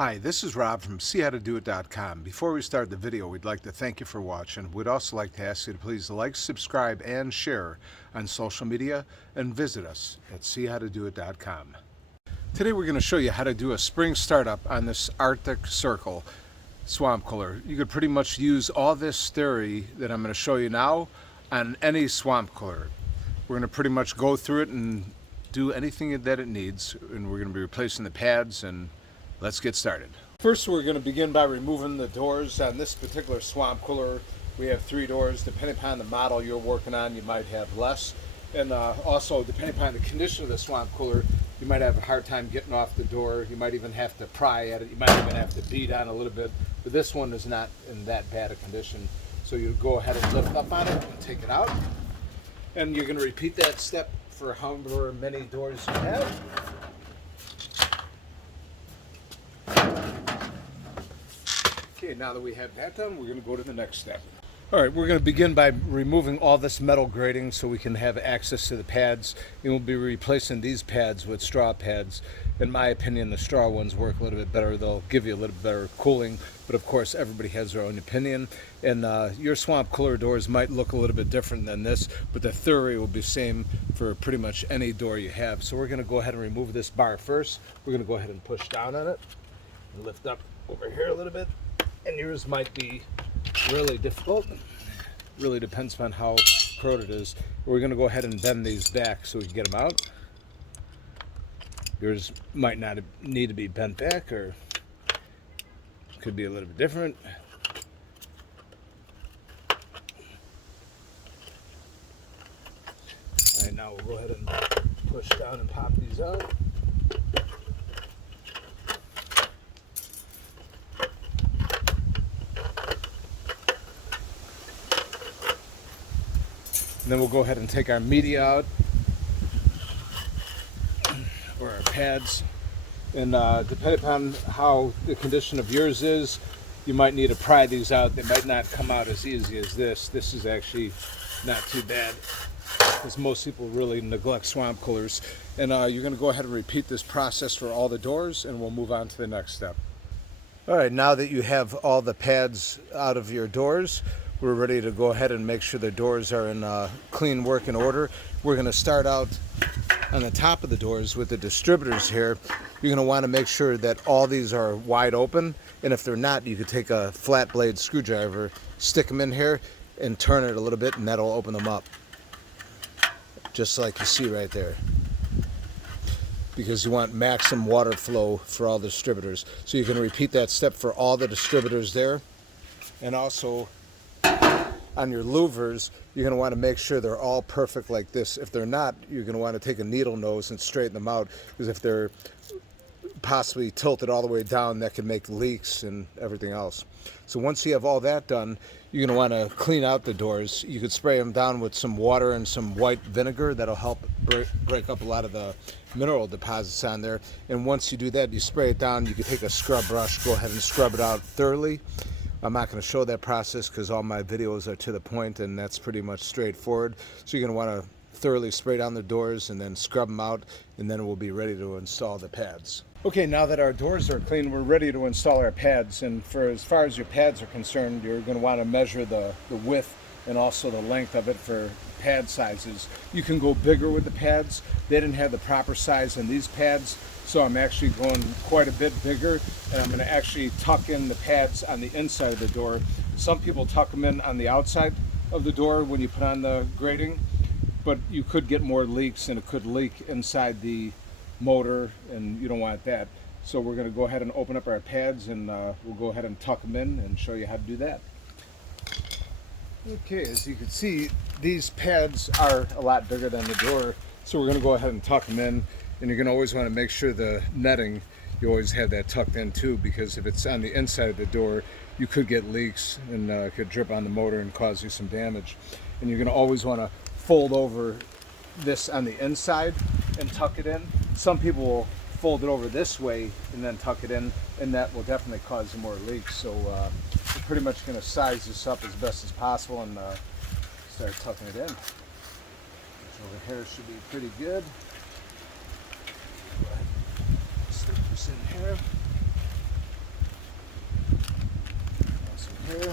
Hi, this is Rob from SeeHowToDoIt.com. Before we start the video, we'd like to thank you for watching. We'd also like to ask you to please like, subscribe, and share on social media, and visit us at SeeHowToDoIt.com. Today we're going to show you how to do a spring startup on this Arctic Circle swamp cooler. You could pretty much use all this theory that I'm going to show you now on any swamp cooler. We're going to pretty much go through it and do anything that it needs, and we're going to be replacing the pads, and let's get started. First, we're going to begin by removing the doors. On this particular swamp cooler, we have 3 doors. Depending upon the model you're working on, you might have less. And also, depending upon the condition of the swamp cooler, you might have a hard time getting off the door. You might even have to pry at it. You might even have to beat on a little bit. But this one is not in that bad a condition. So you go ahead and lift up on it and take it out. And you're going to repeat that step for however many doors you have. Okay, now that we have that done, we're going to go to the next step. All right, we're going to begin by removing all this metal grating so we can have access to the pads. And we'll be replacing these pads with straw pads. In my opinion, the straw ones work a little bit better. They'll give you a little bit better cooling, but of course, everybody has their own opinion. And your swamp cooler doors might look a little bit different than this, but the theory will be the same for pretty much any door you have. So we're going to go ahead and remove this bar first. We're going to go ahead and push down on it and lift up over here a little bit. And yours might be really difficult. Really depends on how corroded it is. We're going to go ahead and bend these back so we can get them out. Yours might not need to be bent back, or could be a little bit different. All right, now we'll go ahead and push down and pop these out. And then we'll go ahead and take our media out, or our pads. And depending upon how the condition of yours is, you might need to pry these out. They might not come out as easy as this. This is actually not too bad, because most people really neglect swamp coolers. And you're going to go ahead and repeat this process for all the doors, and we'll move on to the next step. All right, now that you have all the pads out of your doors, we're ready to go ahead and make sure the doors are in clean working order. We're going to start out on the top of the doors with the distributors here. You're going to want to make sure that all these are wide open, and if they're not, you could take a flat blade screwdriver, stick them in here, and turn it a little bit, and that'll open them up. Just like you see right there. Because you want maximum water flow for all the distributors. So you can repeat that step for all the distributors there. And also, on your louvers, you're going to want to make sure they're all perfect like this. If they're not, you're going to want to take a needle nose and straighten them out, because if they're possibly tilted all the way down, that can make leaks and everything else. So once you have all that done, you're going to want to clean out the doors. You could spray them down with some water and some white vinegar. That'll help break up a lot of the mineral deposits on there. And once you do that, you spray it down. You can take a scrub brush, go ahead and scrub it out thoroughly. I'm not going to show that process because all my videos are to the point, and that's pretty much straightforward. So you're going to want to thoroughly spray down the doors and then scrub them out, and then we'll be ready to install the pads. Okay, now that our doors are clean, we're ready to install our pads. And for as far as your pads are concerned, you're going to want to measure the width and also the length of it for pad sizes. You can go bigger with the pads. They didn't have the proper size in these pads, so I'm actually going quite a bit bigger, and I'm going to actually tuck in the pads on the inside of the door. Some people tuck them in on the outside of the door when you put on the grating, but you could get more leaks, and it could leak inside the motor, and you don't want that. So we're going to go ahead and open up our pads, and we'll go ahead and tuck them in and show you how to do that. Okay, as you can see, these pads are a lot bigger than the door, so we're going to go ahead and tuck them in. And you're going to always want to make sure the netting, you always have that tucked in too, because if it's on the inside of the door, you could get leaks, and it could drip on the motor and cause you some damage. And you're going to always want to fold over this on the inside and tuck it in. Some people will fold it over this way and then tuck it in, and that will definitely cause more leaks. So we're pretty much going to size this up as best as possible and start tucking it in. So over here should be pretty good. Stick this in here. here.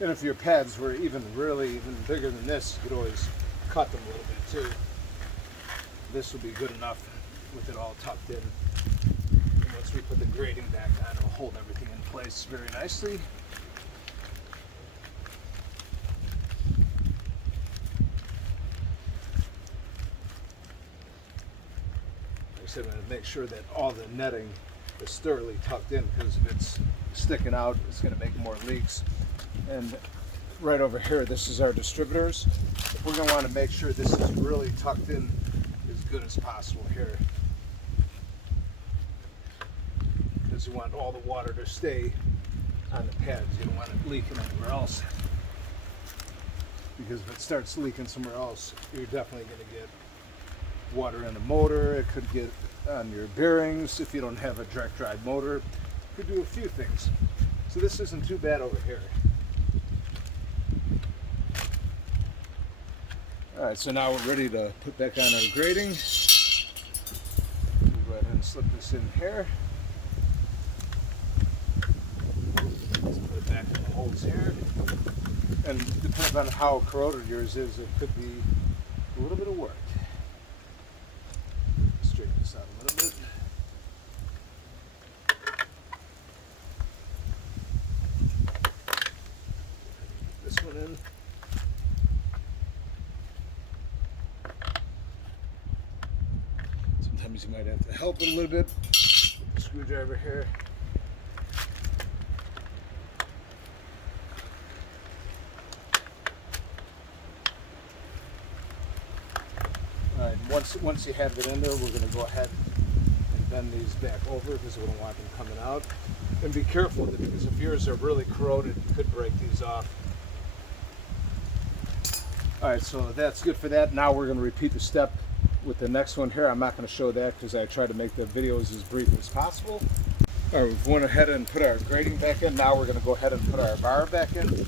And if your pads were even bigger than this, you could always cut them a little bit too. This will be good enough with it all tucked in. And once we put the grating back on, it'll hold everything in place very nicely. Like I said, I'm going to make sure that all the netting is thoroughly tucked in, because if it's sticking out, it's going to make more leaks. And right over here, this is our distributors. We're going to want to make sure this is really tucked in as good as possible here, because you want all the water to stay on the pads. You don't want it leaking anywhere else, because if it starts leaking somewhere else, you're definitely going to get water in the motor. It could get on your bearings if you don't have a direct drive motor. It could do a few things. So this isn't too bad over here. All right, so now we're ready to put back on our grating. We'll go ahead and slip this in here. Let's put it back in the holes here. And depending on how corroded yours is, it could be a little bit of work. Straighten this out a little bit. Put this one in. Sometimes you might have to help it a little bit with the screwdriver here. All right, once you have it in there, we're going to go ahead and bend these back over, because we don't want them coming out. And be careful with it, because if yours are really corroded, you could break these off. All right, so that's good for that. Now we're going to repeat the step with the next one here. I'm not going to show that because I try to make the videos as brief as possible. All right, we've went ahead and put our grating back in. Now we're going to go ahead and put our bar back in.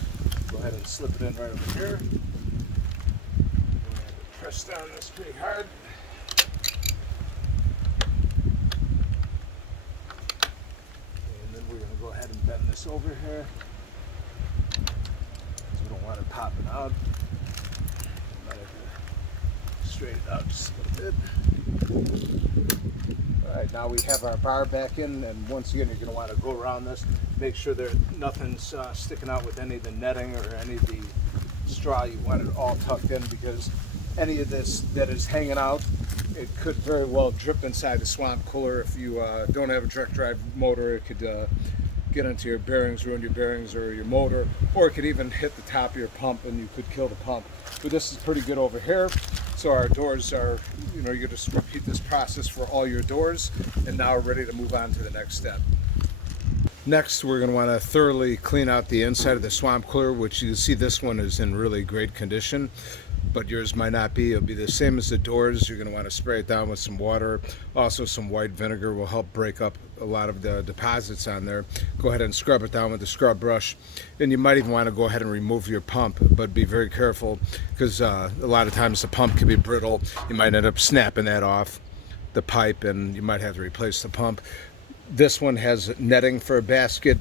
Go ahead and slip it in right over here. Press down this pretty hard. And then we're going to go ahead and bend this over here, because we don't want it popping out. Straighten it out just a little bit. All right, now we have our bar back in, and once again, you're going to want to go around this, make sure that nothing's sticking out with any of the netting or any of the straw. You want it all tucked in, because any of this that is hanging out, it could very well drip inside the swamp cooler. If you don't have a direct drive motor, it could get into your bearings, ruin your bearings or your motor, or it could even hit the top of your pump and you could kill the pump. But this is pretty good over here. So our doors are, you just repeat this process for all your doors, and now we're ready to move on to the next step. Next, we're going to want to thoroughly clean out the inside of the swamp cooler, which you can see this one is in really great condition, but yours might not be. It'll be the same as the doors. You're going to want to spray it down with some water. Also, some white vinegar will help break up a lot of the deposits on there. Go ahead and scrub it down with the scrub brush. And you might even want to go ahead and remove your pump, but be very careful, because a lot of times the pump can be brittle. You might end up snapping that off the pipe, and you might have to replace the pump. This one has netting for a basket.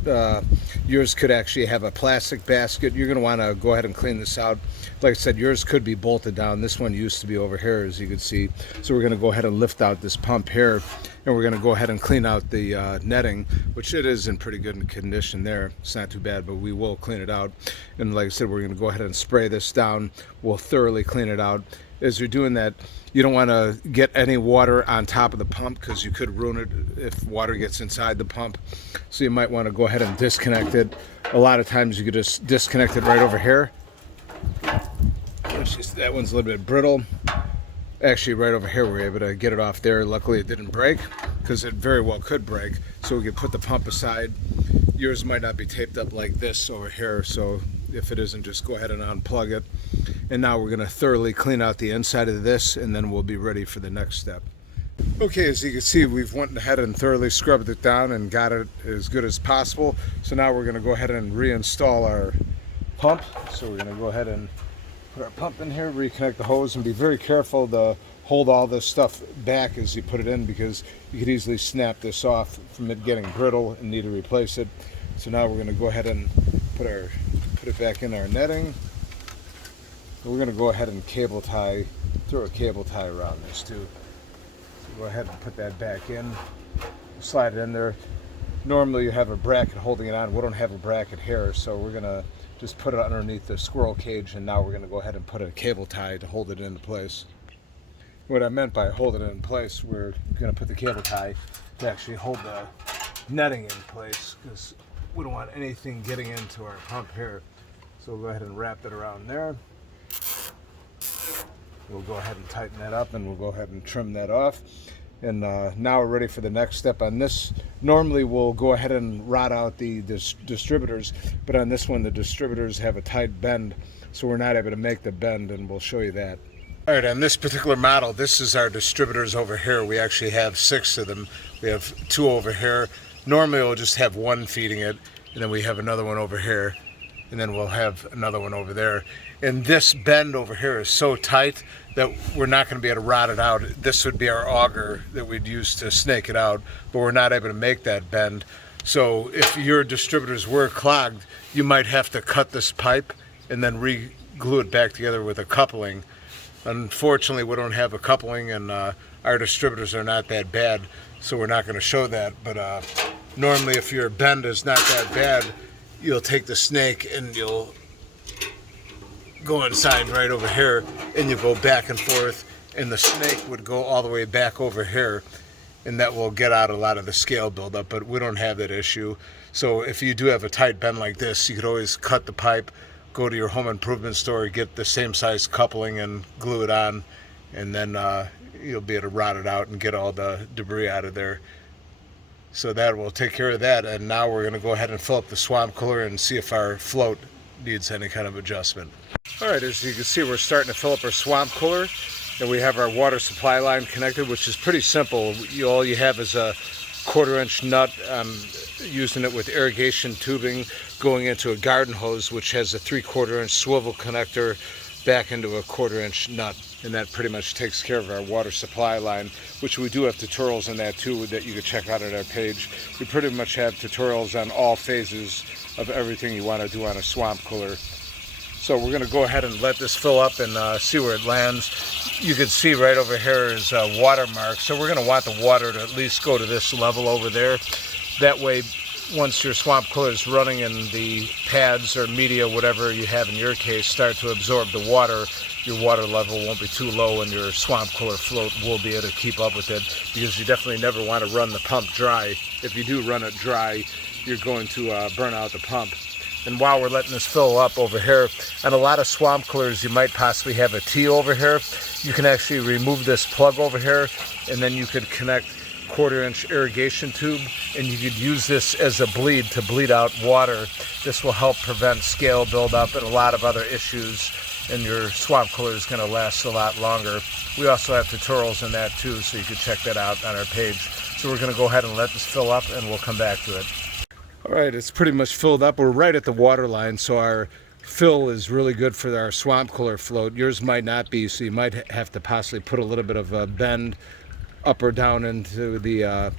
Yours could actually have a plastic basket. You're going to want to go ahead and clean this out. Like I said, yours could be bolted down. This one used to be over here, as you can see. So we're going to go ahead and lift out this pump here, and we're going to go ahead and clean out the netting, which it is in pretty good condition there. It's not too bad, but we will clean it out. And like I said, we're going to go ahead and spray this down. We'll thoroughly clean it out. As you're doing that, you don't want to get any water on top of the pump, because you could ruin it if water gets inside the pump. So you might want to go ahead and disconnect it. A lot of times you could just disconnect it right over here. That one's a little bit brittle. Actually, right over here, we were able to get it off there. Luckily, it didn't break, because it very well could break. So we could put the pump aside, yours might not be taped up like this over here, so if it isn't, just go ahead and unplug it. And now we're going to thoroughly clean out the inside of this, and then we'll be ready for the next step. Okay, as you can see, we've went ahead and thoroughly scrubbed it down and got it as good as possible. So now we're going to go ahead and reinstall our pump. So we're going to go ahead and put our pump in here, reconnect the hose, and be very careful to hold all this stuff back as you put it in, because you could easily snap this off from it getting brittle and need to replace it. So now we're going to go ahead and put it back in our netting. We're going to go ahead and throw a cable tie around this too. So go ahead and put that back in, slide it in there. Normally you have a bracket holding it on. We don't have a bracket here, so we're going to just put it underneath the squirrel cage, and now we're going to go ahead and put a cable tie to hold it into place. What I meant by hold it in place, we're going to put the cable tie to actually hold the netting in place, because we don't want anything getting into our pump here. So we'll go ahead and wrap it around there. We'll go ahead and tighten that up, and we'll go ahead and trim that off. And now we're ready for the next step on this. Normally we'll go ahead and rod out the distributors, but on this one the distributors have a tight bend, so we're not able to make the bend, and we'll show you that. All right, on this particular model, this is our distributors over here. We actually have 6 of them. We have 2 over here. Normally we'll just have one feeding it, and then we have another one over here, and then we'll have another one over there. And this bend over here is so tight that we're not going to be able to rod it out. This would be our auger that we'd use to snake it out, but we're not able to make that bend. So if your distributors were clogged, you might have to cut this pipe and then re-glue it back together with a coupling. Unfortunately, we don't have a coupling, and our distributors are not that bad, so we're not going to show that. But normally if your bend is not that bad, you'll take the snake and you'll go inside right over here, and you go back and forth, and the snake would go all the way back over here, and that will get out a lot of the scale buildup. But we don't have that issue. So if you do have a tight bend like this, you could always cut the pipe, go to your home improvement store, get the same size coupling and glue it on, and then you'll be able to rod it out and get all the debris out of there. So that will take care of that. And now we're going to go ahead and fill up the swamp cooler and see if our float needs any kind of adjustment. All right, as you can see, we're starting to fill up our swamp cooler, and we have our water supply line connected, which is pretty simple. All you have is a 1/4-inch nut. Using it with irrigation tubing going into a garden hose, which has a 3/4-inch swivel connector back into a 1/4-inch nut, and that pretty much takes care of our water supply line, which we do have tutorials on that too that you can check out at our page. We pretty much have tutorials on all phases of everything you want to do on a swamp cooler. So we're going to go ahead and let this fill up and see where it lands. You can see right over here is a watermark, so we're going to want the water to at least go to this level over there. That way, once your swamp cooler is running and the pads or media, whatever you have in your case, start to absorb the water, your water level won't be too low, and your swamp cooler float will be able to keep up with it, because you definitely never want to run the pump dry. If you do run it dry, you're going to burn out the pump. And while we're letting this fill up over here, on a lot of swamp coolers you might possibly have a T over here. You can actually remove this plug over here, and then you could connect 1/4-inch irrigation tube, and you could use this as a bleed to bleed out water. This will help prevent scale buildup and a lot of other issues, and your swamp cooler is going to last a lot longer. We also have tutorials on that too, so you can check that out on our page. So we're going to go ahead and let this fill up, and we'll come back to it. All right, it's pretty much filled up. We're right at the water line, so our fill is really good for our swamp cooler float. Yours might not be, so you might have to possibly put a little bit of a bend up or down into the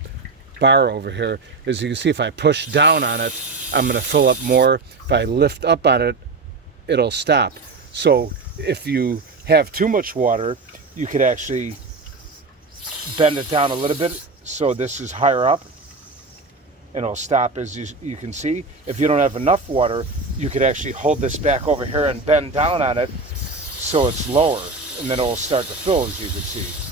bar over here. As you can see, if I push down on it, I'm going to fill up more. If I lift up on it, it'll stop. So if you have too much water, you could actually bend it down a little bit so this is higher up, and it'll stop. As you can see. If you don't have enough water, you could actually hold this back over here and bend down on it so it's lower, and then it'll start to fill, as you can see.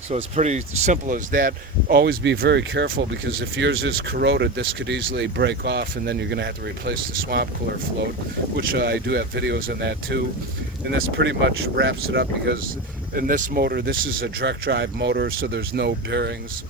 So it's pretty simple as that. Always be very careful, because if yours is corroded, this could easily break off, and then you're going to have to replace the swamp cooler float, which I do have videos on that too. And this pretty much wraps it up, because in this motor, this is a direct drive motor, so there's no bearings.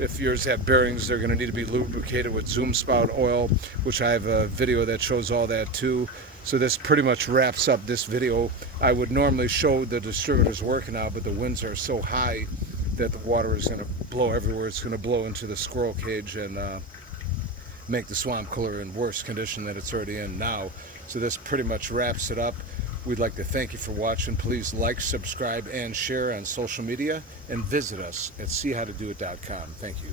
If yours have bearings, they're going to need to be lubricated with zoom spout oil, which I have a video that shows all that too. So this pretty much wraps up this video. I would normally show the distributors working out, but the winds are so high that the water is going to blow everywhere. It's going to blow into the squirrel cage and make the swamp cooler in worse condition than it's already in now. So this pretty much wraps it up. We'd like to thank you for watching. Please like, subscribe, and share on social media, and visit us at seehowtodoit.com. Thank you.